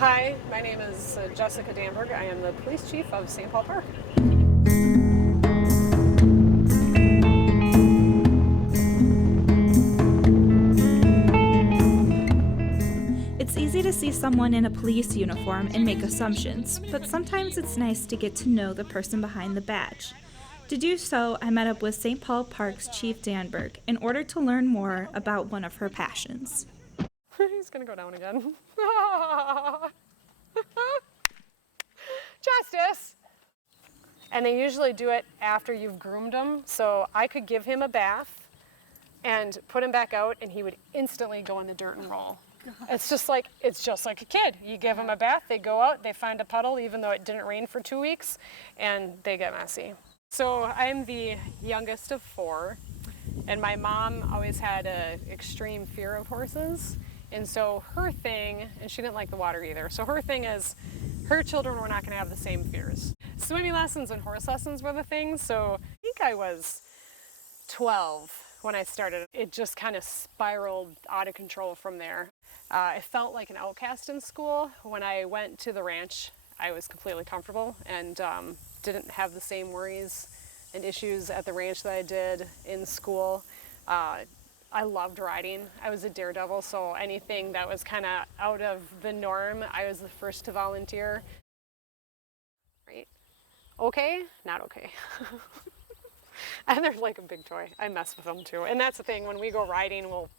Hi, my name is Jessica Danberg. I am the police chief of St. Paul Park. It's easy to see someone in a police uniform and make assumptions, but sometimes it's nice to get to know the person behind the badge. To do so, I met up with St. Paul Park's Chief Danberg in order to learn more about one of her passions. He's gonna go down again. Justice! And they usually do it after you've groomed him, so I could give him a bath and put him back out and he would instantly go in the dirt and roll. It's just like a kid. You give them a bath, they go out, they find a puddle even though it didn't rain for 2 weeks, and they get messy. So I'm the youngest of 4, and my mom always had an extreme fear of horses. And so her thing, and she didn't like the water either, so her thing is her children were not going to have the same fears. Swimming lessons and horse lessons were the things, so I think I was 12 when I started. It just kind of spiraled out of control from there. I felt like an outcast in school. When I went to the ranch, I was completely comfortable and didn't have the same worries and issues at the ranch that I did in school. I loved riding. I was a daredevil, so anything that was kind of out of the norm, I was the first to volunteer. Right? Okay? Not okay. And they're like a big toy. I mess with them too. And that's the thing, when we go riding, we'll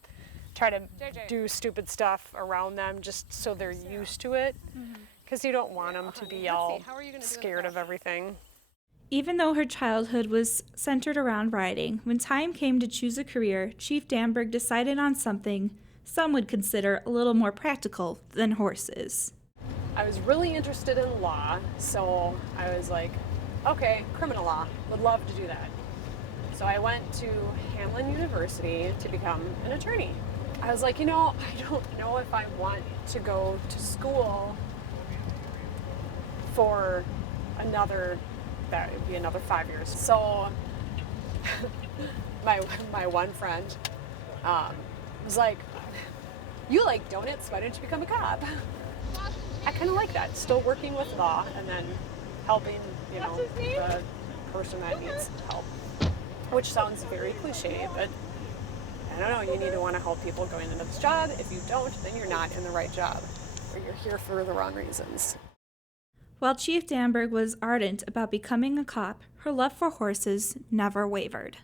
try to do stupid stuff around them just so they're used to it. Because you don't want them to be all scared of everything. Even though her childhood was centered around riding, when time came to choose a career, Chief Danberg decided on something some would consider a little more practical than horses. I was really interested in law, so I was like, okay, criminal law, would love to do that. So I went to Hamline University to become an attorney. I was like, I don't know if I want to go to school for that would be another 5 years. So my one friend was like, you like donuts, why don't you become a cop? I kind of like that, still working with law and then helping, the person that needs help. Which sounds very cliche, but I don't know, you need to want to help people going into this job. If you don't, then you're not in the right job, or you're here for the wrong reasons. While Chief Danberg was ardent about becoming a cop, her love for horses never wavered.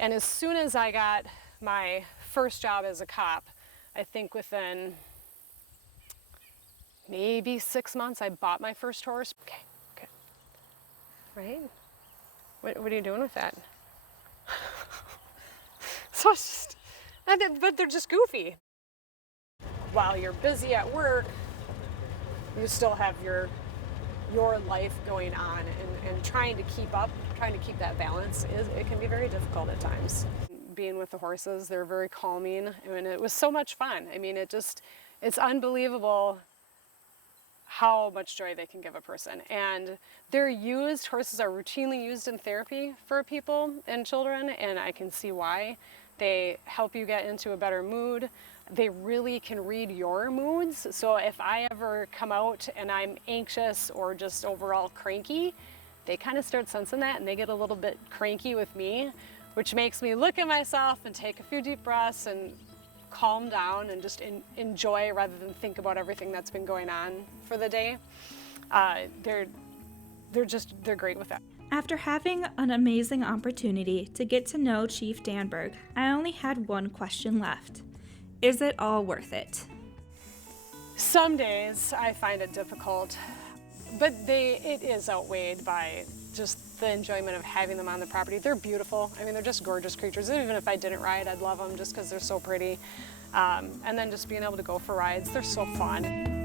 And as soon as I got my first job as a cop, I think within maybe 6 months, I bought my first horse. Okay. Right? What are you doing with that? So it's just, but they're just goofy. While you're busy at work, you still have your life going on, and trying to keep that balance, it can be very difficult at times. Being with the horses, they're very calming, and it was so much fun. I mean, it's unbelievable how much joy they can give a person. And horses are routinely used in therapy for people and children, and I can see why. They help you get into a better mood. They really can read your moods. So if I ever come out and I'm anxious or just overall cranky, they kind of start sensing that and they get a little bit cranky with me, which makes me look at myself and take a few deep breaths and calm down and just enjoy rather than think about everything that's been going on for the day. They're great with that. After having an amazing opportunity to get to know Chief Danberg, I only had one question left. Is it all worth it? Some days I find it difficult, but it is outweighed by just the enjoyment of having them on the property. They're beautiful. I mean, they're just gorgeous creatures. Even if I didn't ride, I'd love them just because they're so pretty. And then just being able to go for rides, they're so fun.